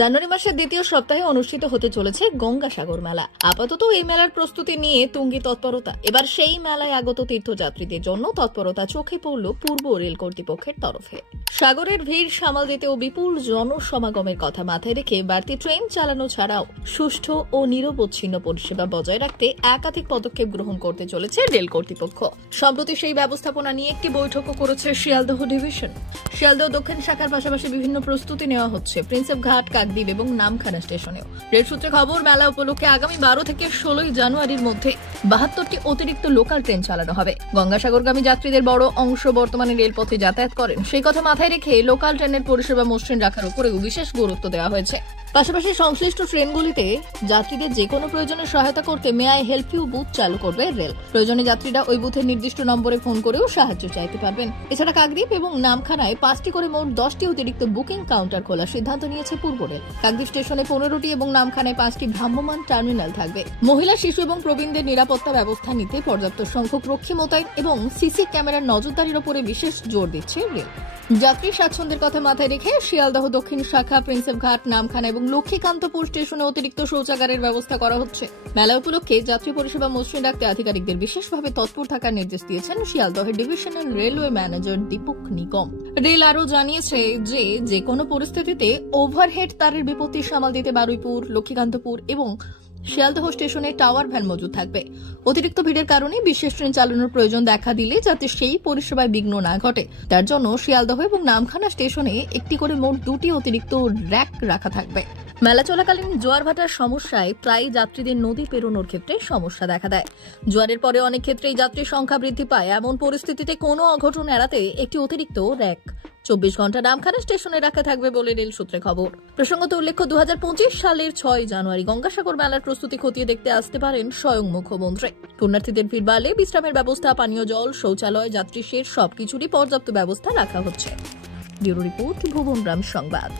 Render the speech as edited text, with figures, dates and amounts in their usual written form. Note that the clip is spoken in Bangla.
জানুয়ারি মাসের দ্বিতীয় সপ্তাহে অনুষ্ঠিত হতে চলেছে গঙ্গাসাগর মেলা। আপাতত এই মেলার প্রস্তুতি নিয়ে তুঙ্গি তৎপরতা। এবার সেই মেলায় আগত তীর্থযাত্রীদের জন্য তৎপরতা চোখে পড়ল পূর্ব রেল কর্তৃপক্ষের তরফে। সাগরের ভিড় সামাল দিতে ও বিপুল জনসমাগমের কথা মাথায় রেখে বাড়তি ট্রেন চালানো ছাড়াও সুষ্ঠু ও নিরবচ্ছিন্ন পরিষেবা বজায় রাখতে একাধিক পদক্ষেপ গ্রহণ করতে চলেছে রেল কর্তৃপক্ষ। সম্প্রতি সেই ব্যবস্থাপনা নিয়ে একটি বৈঠকও করেছে শিয়ালদহ ডিভিশন। শিয়ালদহ দক্ষিণ শাখার পাশাপাশি বিভিন্ন প্রস্তুতি নেওয়া হচ্ছে প্রিন্সেপ ঘাট, কাকদ্বীপ এবং নামখানা স্টেশনেও। রেল সূত্রে খবর, মেলা উপলক্ষে আগামী 12 থেকে 16 জানুয়ারির মধ্যে 72টি অতিরিক্ত লোকাল ট্রেন চালানো হবে। গঙ্গাসাগরগামী যাত্রীদের বড় অংশ বর্তমানে রেলপথে যাতায়াত করেন। সেই কথা মাথায় রেখে লোকাল ট্রেনের পরিষেবা মসৃণ রাখার উপরেও বিশেষ গুরুত্ব দেওয়া হয়েছে। পাশাপাশি সংশ্লিষ্ট ট্রেনগুলিতে যাত্রীদের যে কোনো প্রয়োজনে সহায়তা করতে may I help you booth চালু করবে রেল। প্রয়োজনে যাত্রীরা ওই বুথের নির্দিষ্ট নম্বরে ফোন করেও সাহায্য চাইতে পারবেন। এছাড়া কাকদ্বীপ এবং নামখানায় 5টি করে মোট 10টি অতিরিক্ত বুকিং কাউন্টার খোলার সিদ্ধান্ত নিয়েছে পূর্ব রেল। কাকদ্বীপ স্টেশনে 15টি এবং নামখানায় 5টি ভ্রাম্যমাণ টার্মিনাল থাকবে। মহিলা, শিশু এবং প্রবীণদের নিরাপত্তা ব্যবস্থা নিতে পর্যাপ্ত সংখ্যক রক্ষী মোতায়েন এবং সিসি ক্যামেরার নজরদারির উপরে বিশেষ জোর দিচ্ছে রেল। যাত্রী স্বাচ্ছন্দ্যের কথা মাথায় রেখে শিয়ালদহ দক্ষিণ শাখা, প্রিন্সেপ ঘাট, নামখানা এবং লক্ষ্মীকান্তপুর স্টেশনে অতিরিক্ত শৌচাগারের ব্যবস্থা করা হচ্ছে। মেলা উপলক্ষে যাত্রী পরিষেবা মসৃণ রাখতে আধিকারিকদের বিশেষভাবে তৎপর থাকার নির্দেশ দিয়েছেন শিয়ালদহের ডিভিশনাল রেলওয়ে ম্যানেজার দীপক নিগম। রেল আরও জানিয়েছে যে কোনো পরিস্থিতিতে ওভারহেড তারের বিপত্তি সামাল দিতে বারুইপুর, লক্ষ্মীকান্তপুর এবং শিয়ালদহ স্টেশনে টাওয়ার ভ্যান মজুদ থাকবে। অতিরিক্ত ভিড়ের কারণে বিশেষ ট্রেন চালানোর প্রয়োজন দেখা দিলে যাতে সেই পরিষেবায় বিঘ্ন না ঘটে, তার জন্য শিয়ালদহ এবং নামখানা স্টেশনে একটি করে মোট 2টি অতিরিক্ত র্যাক রাখা থাকবে। মেলা চলাকালীন জোয়ার ভাটার সমস্যায় প্রায় যাত্রীদের নদী পেরোনোর ক্ষেত্রে সমস্যা দেখা দেয়। জোয়ারের পরে অনেক ক্ষেত্রেই যাত্রীর সংখ্যা বৃদ্ধি পায়। এমন পরিস্থিতিতে কোনো অঘটন এড়াতে একটি অতিরিক্ত র্যাক 24 ঘন্টা নামখানা স্টেশনে রাখা থাকবে বলে রেল সূত্রে খবর। প্রসঙ্গত উল্লেখ্য, 2025 সালের 6 জানুয়ারি গঙ্গাসাগর মেলার প্রস্তুতি খতিয়ে দেখতে আসতে পারেন স্বয়ং মুখ্যমন্ত্রী। পুণ্যার্থীদের ভিড় বাড়লে বিশ্রামের ব্যবস্থা, পানীয় জল, শৌচালয়, যাত্রী শেড সবকিছুরই পর্যাপ্ত ব্যবস্থা রাখা হচ্ছে। ব্যুরো রিপোর্ট, ভুবন গ্রাম সংবাদ।